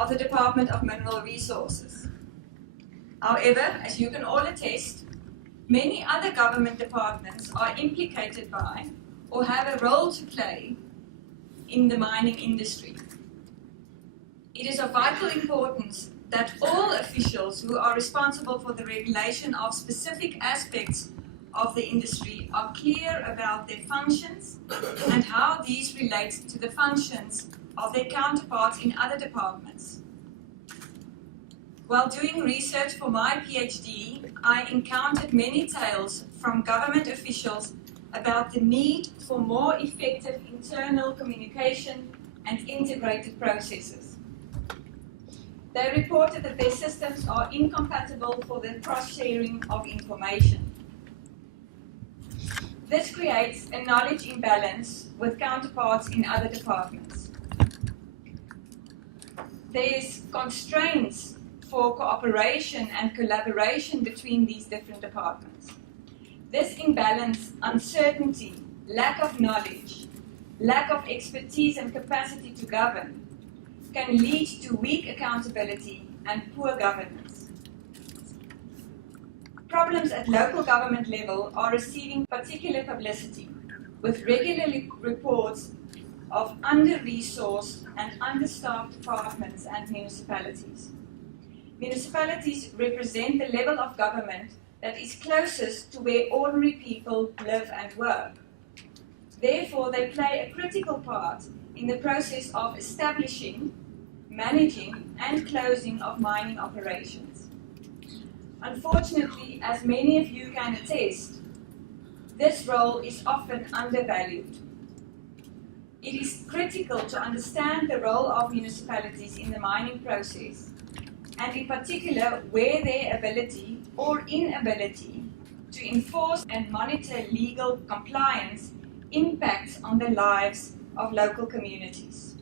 of the Department of Mineral Resources. However, as you can all attest, many other government departments are implicated by or have a role to play in the mining industry. It is of vital importance that all officials who are responsible for the regulation of specific aspects of the industry are clear about their functions and how these relate to the functions of their counterparts in other departments. While doing research for my PhD, I encountered many tales from government officials about the need for more effective internal communication and integrated processes. They reported that their systems are incompatible for the cross-sharing of information. This creates a knowledge imbalance with counterparts in other departments. There's constraints for cooperation and collaboration between these different departments. This imbalance, uncertainty, lack of knowledge, lack of expertise and capacity to govern can lead to weak accountability and poor governance. Problems at local government level are receiving particular publicity, with regular reports of under-resourced and understaffed departments and municipalities. Municipalities represent the level of government that is closest to where ordinary people live and work. Therefore, they play a critical part in the process of establishing, managing, and closing of mining operations. Unfortunately, as many of you can attest, this role is often undervalued. It is critical to understand the role of municipalities in the mining process, and in particular where their ability or inability to enforce and monitor legal compliance impacts on the lives of local communities.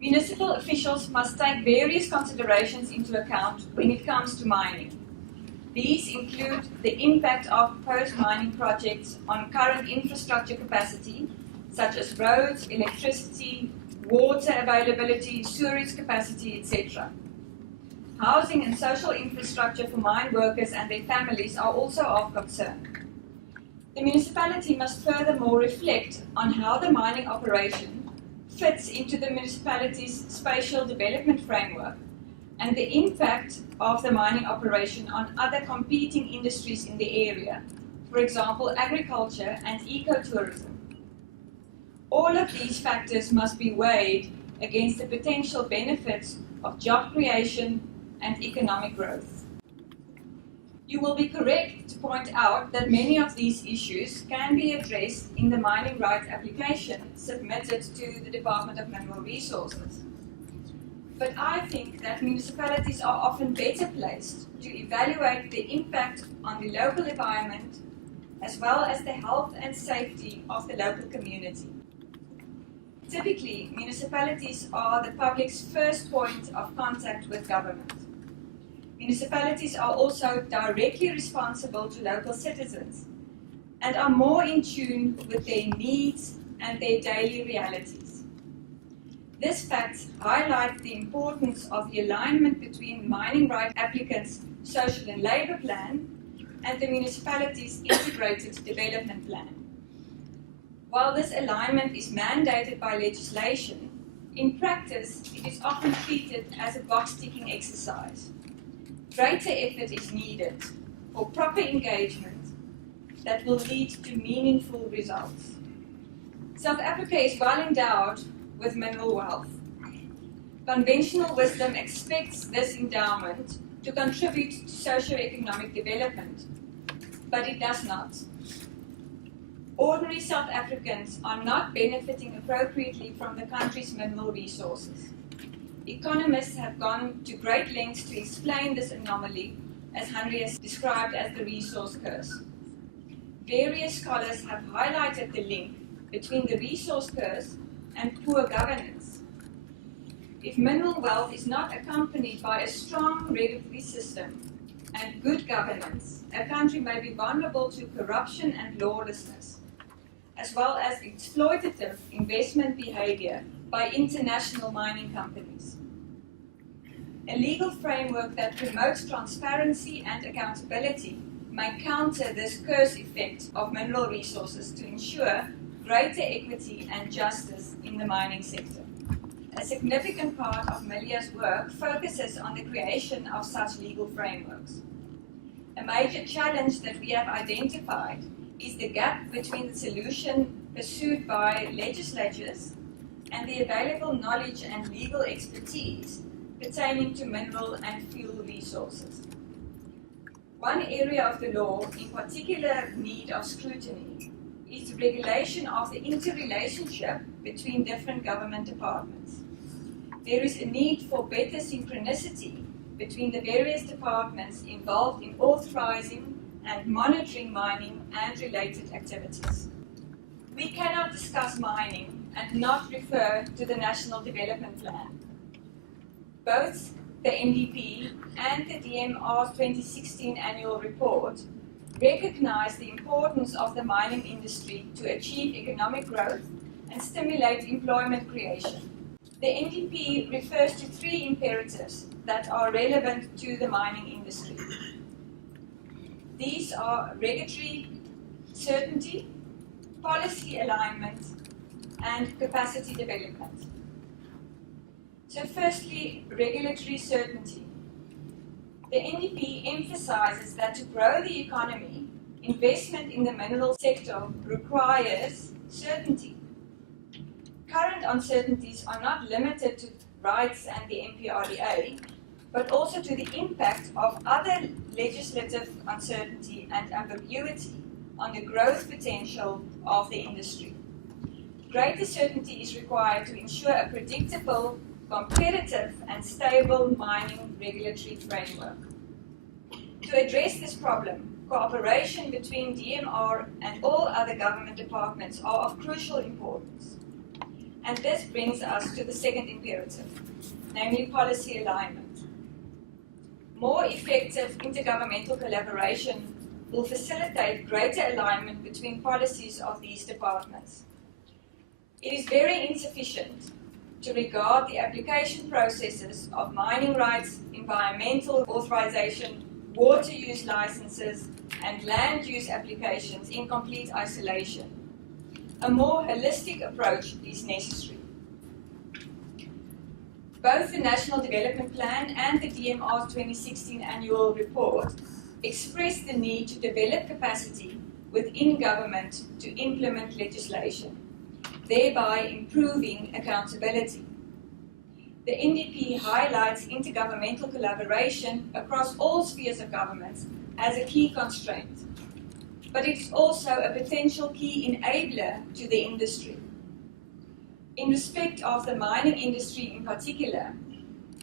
Municipal officials must take various considerations into account when it comes to mining. These include the impact of proposed mining projects on current infrastructure capacity, such as roads, electricity, water availability, sewerage capacity, etc. Housing and social infrastructure for mine workers and their families are also of concern. The municipality must furthermore reflect on how the mining operation fits into the municipality's spatial development framework and the impact of the mining operation on other competing industries in the area, for example, agriculture and ecotourism. All of these factors must be weighed against the potential benefits of job creation and economic growth. You will be correct to point out that many of these issues can be addressed in the mining rights application submitted to the Department of Mineral Resources. But I think that municipalities are often better placed to evaluate the impact on the local environment as well as the health and safety of the local community. Typically, municipalities are the public's first point of contact with government. Municipalities are also directly responsible to local citizens and are more in tune with their needs and their daily realities. This fact highlights the importance of the alignment between mining right applicants' social and labour plan and the municipality's integrated development plan. While this alignment is mandated by legislation, in practice it is often treated as a box-ticking exercise. Greater effort is needed for proper engagement that will lead to meaningful results. South Africa is well endowed with mineral wealth. Conventional wisdom expects this endowment to contribute to socio-economic development, but it does not. Ordinary South Africans are not benefiting appropriately from the country's mineral resources. Economists have gone to great lengths to explain this anomaly, as Henry has described as the resource curse. Various scholars have highlighted the link between the resource curse and poor governance. If mineral wealth is not accompanied by a strong regulatory system and good governance, a country may be vulnerable to corruption and lawlessness, as well as exploitative investment behavior by international mining companies. A legal framework that promotes transparency and accountability may counter this curse effect of mineral resources to ensure greater equity and justice in the mining sector. A significant part of MLiA's work focuses on the creation of such legal frameworks. A major challenge that we have identified is the gap between the solution pursued by legislatures and the available knowledge and legal expertise pertaining to mineral and fuel resources. One area of the law in particular need of scrutiny is the regulation of the interrelationship between different government departments. There is a need for better synchronicity between the various departments involved in authorizing and monitoring mining and related activities. We cannot discuss mining and not refer to the National Development Plan. Both the NDP and the DMR's 2016 annual report recognize the importance of the mining industry to achieve economic growth and stimulate employment creation. The NDP refers to three imperatives that are relevant to the mining industry. These are regulatory certainty, policy alignment, and capacity development. So firstly, regulatory certainty. The NDP emphasizes that to grow the economy, investment in the mineral sector requires certainty. Current uncertainties are not limited to rights and the MPRDA, but also to the impact of other legislative uncertainty and ambiguity on the growth potential of the industry. Greater certainty is required to ensure a predictable, competitive and stable mining regulatory framework. To address this problem, cooperation between DMR and all other government departments are of crucial importance. And this brings us to the second imperative, namely policy alignment. More effective intergovernmental collaboration will facilitate greater alignment between policies of these departments. It is very insufficient to regard the application processes of mining rights, environmental authorization, water use licenses, and land use applications in complete isolation. A more holistic approach is necessary. Both the National Development Plan and the DMR's 2016 annual report express the need to develop capacity within government to implement legislation, thereby improving accountability. The NDP highlights intergovernmental collaboration across all spheres of government as a key constraint, but it is also a potential key enabler to the industry. In respect of the mining industry in particular,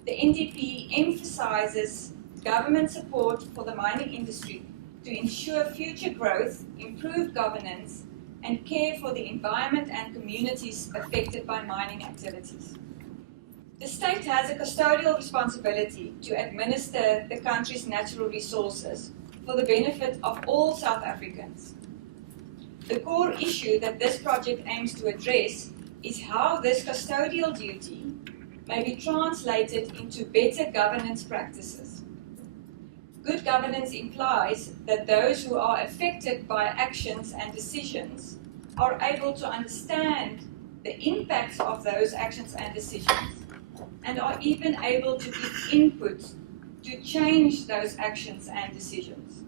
the NDP emphasizes government support for the mining industry to ensure future growth, improved governance, and care for the environment and communities affected by mining activities. The state has a custodial responsibility to administer the country's natural resources for the benefit of all South Africans. The core issue that this project aims to address is how this custodial duty may be translated into better governance practices. Good governance implies that those who are affected by actions and decisions are able to understand the impacts of those actions and decisions, and are even able to give input to change those actions and decisions.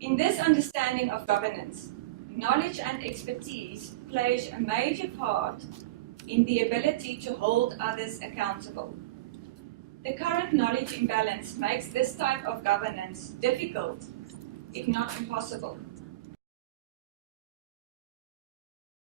In this understanding of governance, knowledge and expertise plays a major part in the ability to hold others accountable. The current knowledge imbalance makes this type of governance difficult, if not impossible.